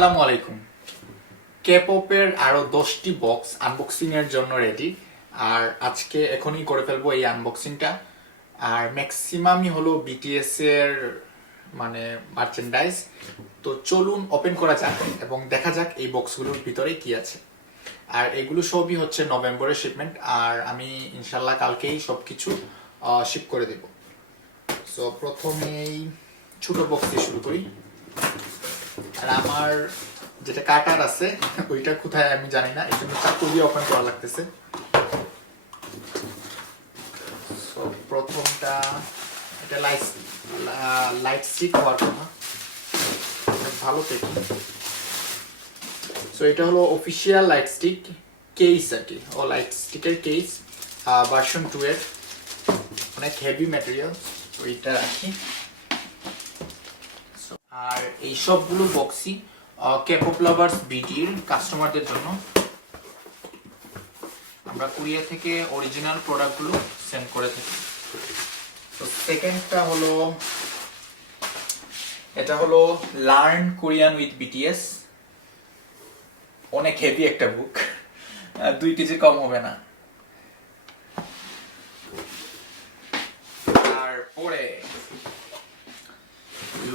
আসসালামু আলাইকুম। কে-পপের আরো 10টি বক্স আনবক্সিং এর জন্য রেডি। আর আজকে এখনই করে ফেলবো এই আনবক্সিংটা। আর ম্যাক্সিমামই হলো বিটিএস এর মানে মার্চেন্ডাইজ। তো চলুন ওপেন করা যাক এবং দেখা যাক এই বক্সগুলোর ভিতরে কি আছে। আর এগুলো সবই হচ্ছে নভেম্বরের শিপমেন্ট, আর আমি ইনশাল্লাহ কালকেই সবকিছু শিপ করে দেব। সো প্রথমেই ছোট বক্স দিয়ে শুরু করি। আর আমার যেটা কাটার আছে ওইটা কোথায় আমি জানি না, এই জন্য চাকু দিয়ে ওপেন করা লাগতেছে। সো প্রথমটা এটা লাইট স্টিক হওয়ার কথা, ভালো থেকে। সো এটা হলো অফিসিয়াল লাইট স্টিক কেস আর কি, ও লাইট স্টিকের কেস ভার্সন 2 এর, অনেক হেভি ম্যাটেরিয়াল। ওইটা রাখি। আর এই সবগুলো বক্সই কে-পপ লাভার্স বিডির কাস্টমারদের জন্য। আমরা কোরিয়া থেকে অরিজিনাল প্রোডাক্টগুলো সেন্ড করে থাকি। তো সেকেন্ডটা হলো, এটা হলো লার্ন কোরিয়ান উইথ বিটিএস। অনেক হেভি একটা বুক, 2 কেজি কম হবে না। তারপরে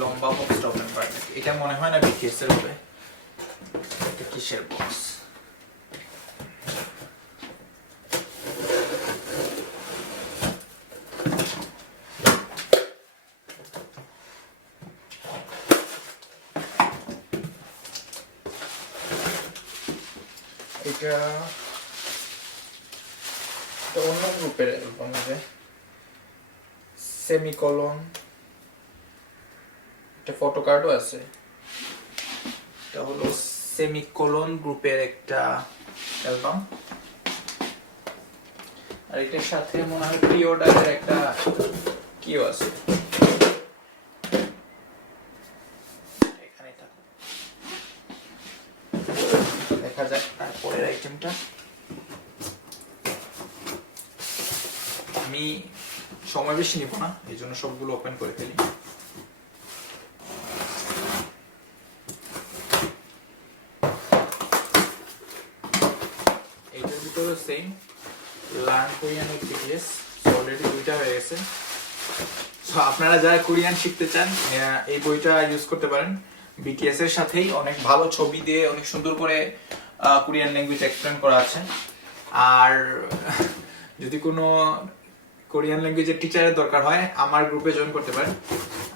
লম্বা বক্সটা ওপেন করা থাকে। এটা মনে হয় না বিটিএস এর হবে, এটা কিসের বক্স? এটা অন্য গ্রুপের অ্যালবাম হবে, সেমিকলন। একটা ফটো কার্ডও আছে। এটা হলো সেমিকলন গ্রুপের একটা অ্যালবাম। আর এটার সাথে মনে হয় প্রি অর্ডারের একটা কিও আছে। এখানে দেখা যাক তারপরের আইটেমটা। আমি সময় বেশি নিব না, এই জন্য সবগুলো ওপেন করে ফেলি। এইটার ভিতরে same learn Korean with BTS, already 2টা হয়ে গেছে। সো আপনারা যারা কোরিয়ান শিখতে চান এই বইটা ইউজ করতে পারেন। বিটিএস এর সাথেই অনেক ভালো ছবি দিয়ে অনেক সুন্দর করে কোরিয়ান ল্যাঙ্গুয়েজ এক্সপ্লেন করা আছে। আর যদি কোনো কোরিয়ান ল্যাঙ্গুয়েজের টিচারের দরকার হয় আমার গ্রুপে জয়েন করতে পারেন।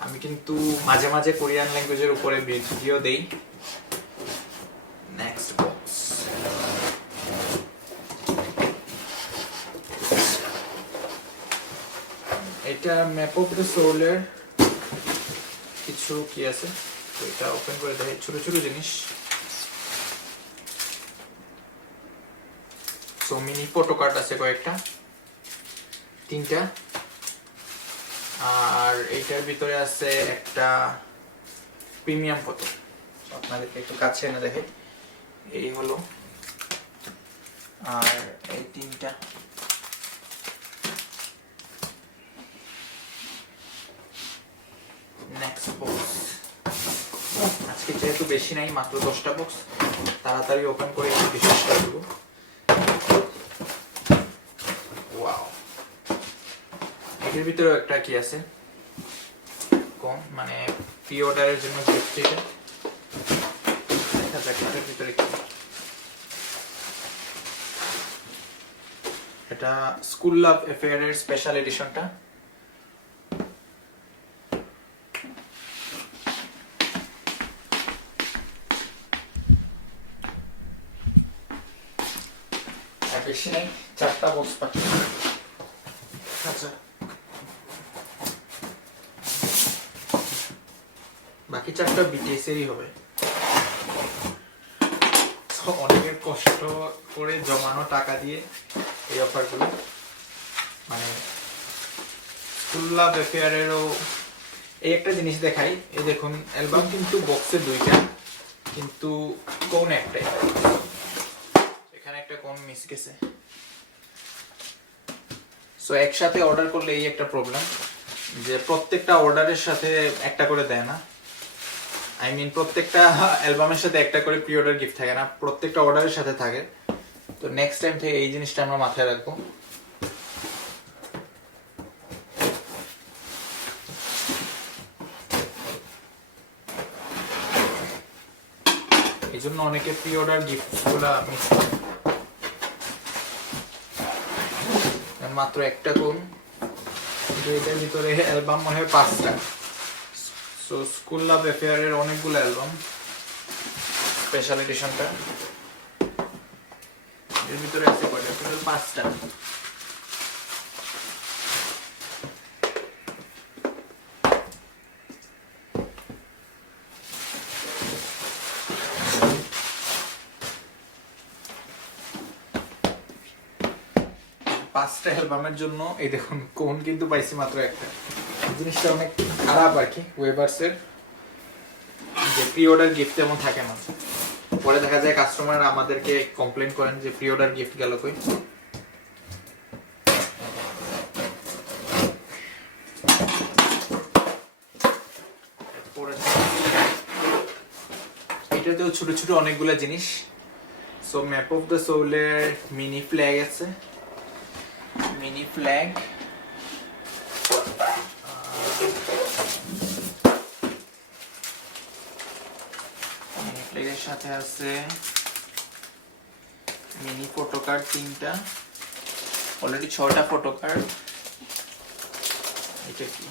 আমি কিন্তু মাঝে মাঝে কোরিয়ান ল্যাঙ্গুয়েজের উপরে ভিডিও দেই। নেক্সট বক্স, এটা ম্যাপ অফ দ্য সোলের কিছু কি আছে, তো এটা ওপেন করে দেখি। ছোট ছোট জিনিস, সো মিনি ফটো কার্ড আছে কয়েকটা, 3টা। আর এইটার ভিতরে আছে একটা প্রিমিয়াম ফটো, আপনাদেরকে একটু কাছে এনে দেখে। এই হলো, আর এই 3টা। নেক্সট বক্স, আজকে যেহেতু বেশি নাই, মাত্র 10টা বক্স, তাড়াতাড়ি ওপেন করে বিশেষ করে দেবো। ওয়াও, এর ভিতরে একটা কি আছে কম, মানে প্রি অর্ডারের জন্য গিফট। এটা দেখা যাক এটার ভিতরে কি। এটা স্কুল লাভ অ্যাফেয়ার এর স্পেশাল এডিশনটা। আর বেশি নেই, 4টা বক্স বাকি। আচ্ছা, বাকি 4টা বিটিএস এরই হবে। অনেকের কষ্ট করে জমানো টাকা দিয়ে এই অফারগুলো, মানে স্কুল লাভ অ্যাফেয়ারেরও। এই একটা জিনিস দেখাই, এই দেখুন অ্যালবাম কিন্তু বক্সে 2টা, কিন্তু কোন একটাই, এখানে একটা কোন মিস গেছে। সো একসাথে অর্ডার করলে এই একটা প্রবলেম যে প্রত্যেকটা অর্ডারের সাথে একটা করে দেয় না। আই মিন প্রত্যেকটা অ্যালবামের সাথে একটা করে প্রি অর্ডার গিফট থাকে না, প্রত্যেকটা অর্ডারের সাথে থাকে। তো নেক্সট টাইম থেকে এই জিনিসটা আমরা মাথায় রাখবো। এই জন্য অনেকে প্রি অর্ডার গিফট গুলা মিস করে। মাত্র একটা কোন, এটার ভিতরে অ্যালবাম মনে হয় 5টা। সো স্কুল লাভ অ্যাফেয়ারের অনেকগুলো অ্যালবাম, স্পেশাল এডিশনটা এর ভিতরে আছে কয়টা, টোটাল 5টা। পাঁচটা অ্যালবামের জন্য এই দেখুন কোন কিন্তু পাইছি মাত্র একটা। জিনিসটা অনেক খারাপ আর কি ওয়েভার্সের, যে প্রি অর্ডার গিফট তেমন থাকে না। পরে দেখা যায় কাস্টমার আমাদেরকে কমপ্লেন করেন যে প্রি অর্ডার গিফট গেল কই। এটাতেও ছোট ছোট অনেকগুলা জিনিস। সো ম্যাপ অফ দ্য সোলের মিনি ফ্ল্যাগ আছে, মিনি ফ্ল্যাগ, মিনি ফ্ল্যাগের সাথে আছে মিনি ফটো কার্ড 3টা, অলরেডি 6টা ফটো কার্ড। এটা কি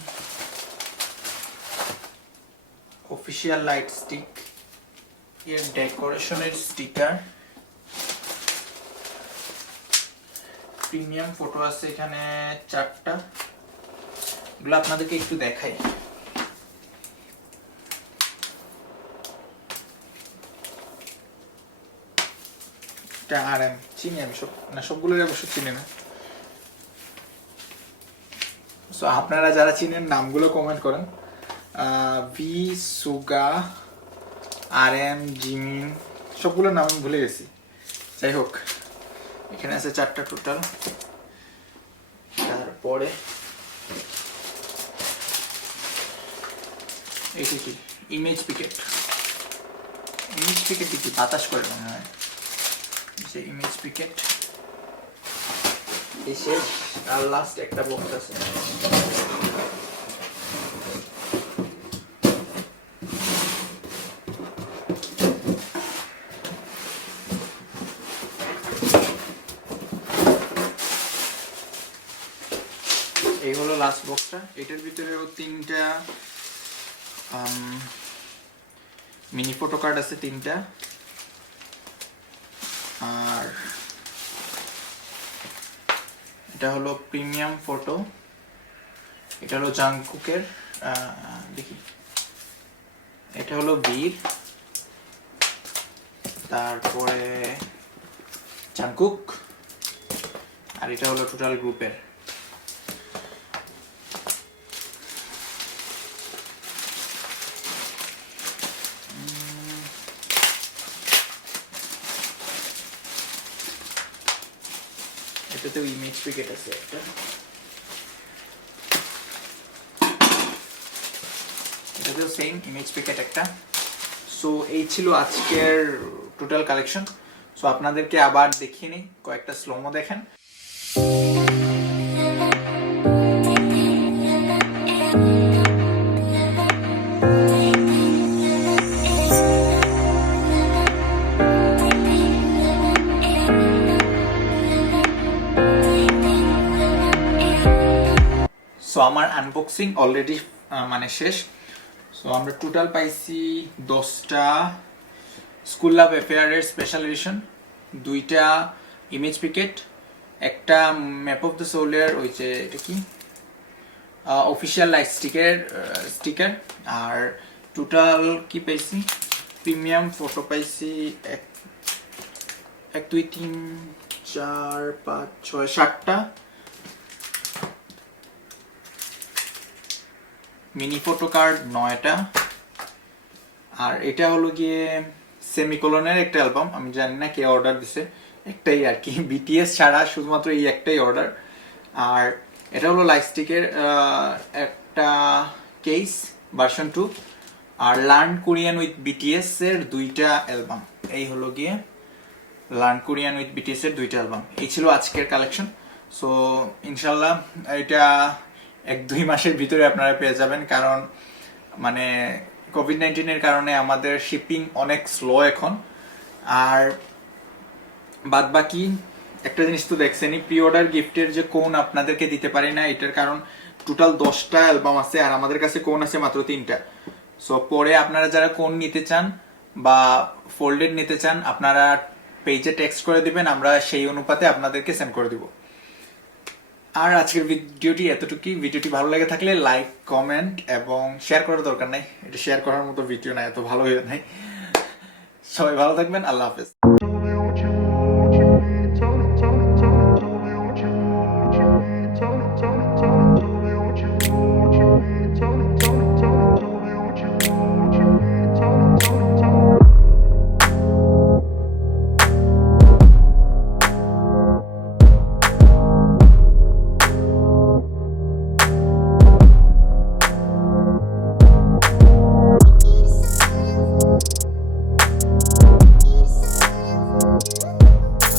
অফিসিয়াল লাইট স্টিক, এর ডেকোরেশনের স্টিকার, প্রিমিয়াম ফটো আছে এখানে 4টা। এগুলো আপনাদেরকে একটু দেখাই। এটা আরএম চিনি আমি, সব না সবগুলোর অবশ্য চিনি না। সো আপনারা যারা চিনেন নামগুলো কমেন্ট করেন। ভি, সুগা, আরএম, জিমিন, সবগুলোর নাম আমি ভুলে গেছি। যাই হোক, এখানে আছে 4টা টোটাল। তারপরে এটি কি ইমেজ পিকেট, ইমেজ পিকেট কি বাতাস করে মনে হয়, যে ইমেজ পিকেট। এই শেষ আর লাস্ট একটা বক্স আছে। এই হলো লাস্ট বক্সটা। এটার ভিতরেও 3টা মিনি ফটো কার্ড আছে 3টা, আর এটা হলো প্রিমিয়াম ফটো, এটা হলো জাংকুকের, দেখি এটা হলো বীর, তারপরে জাংকুক, আর এটা হলো টোটাল গ্রুপের। এটাতেও ইমেজ পিকেট আছে একটা, এটাতেও সেম ইমেজ পিকেট একটা। সো এই ছিল আজকের টোটাল কালেকশন। সো আপনাদেরকে আবার দেখিয়ে নিই, কয়েকটা স্লোমো দেখেন। সো আমার আনবক্সিং অলরেডি মানে শেষ। সো আমরা টোটাল পাইছি 10টা স্কুল লাভ অ্যাফেয়ারের স্পেশাল এডিশন, 2টা ইমেজ পিকেট, একটা ম্যাপ অফ দ্য সোলের ওই যে এটা কি অফিসিয়াল লাইট স্টিকার, আর টোটাল কি পাইছি প্রিমিয়াম ফটো পাইছি 1 2 3 4 5 6 7টা, মিনি ফটো কার্ড 9টা, আর এটা হলো গিয়ে সেমিকোলনের একটা অ্যালবাম। আমি জানি না কে অর্ডার দিছে, একটাই আর কি, বিটিএস ছাড়া শুধুমাত্র এই একটাই অর্ডার। আর এটা হলো লাইটস্টিকের একটা কেস ভার্সন 2, আর লার্ন কোরিয়ান উইথ বিটিএস এর 2টা অ্যালবাম। এই হলো গিয়ে লার্ন কোরিয়ান উইথ বিটিএস এর 2টা অ্যালবাম। এই ছিল আজকের কালেকশন। সো ইনশাল্লাহ এটা 1-2 মাসের ভিতরে আপনারা পেয়ে যাবেন, কারণ মানে কোভিড-19 কারণে আমাদের শিপিং অনেক স্লো এখন। আর বাদ বাকি একটা জিনিস তো দেখছেনই, প্রি অর্ডার গিফটের যে কোন আপনাদেরকে দিতে পারি না, এটার কারণ টোটাল 10টা অ্যালবাম আছে আর আমাদের কাছে কোন আছে মাত্র 3টা। সো পরে আপনারা যারা কোন নিতে চান বা ফোল্ডেড নিতে চান, আপনারা পেজে টেক্সট করে দিবেন, আমরা সেই অনুপাতে আপনাদেরকে সেন্ড করে দিব। আর আজকের ভিডিওটি এতটুকুই। ভিডিওটি ভালো লাগে থাকলে লাইক, কমেন্ট এবং শেয়ার করার দরকার নাই, এটা শেয়ার করার মতো ভিডিও না, এত ভালো হয়ে নাই। সবাই ভালো থাকবেন, আল্লাহ হাফেজ।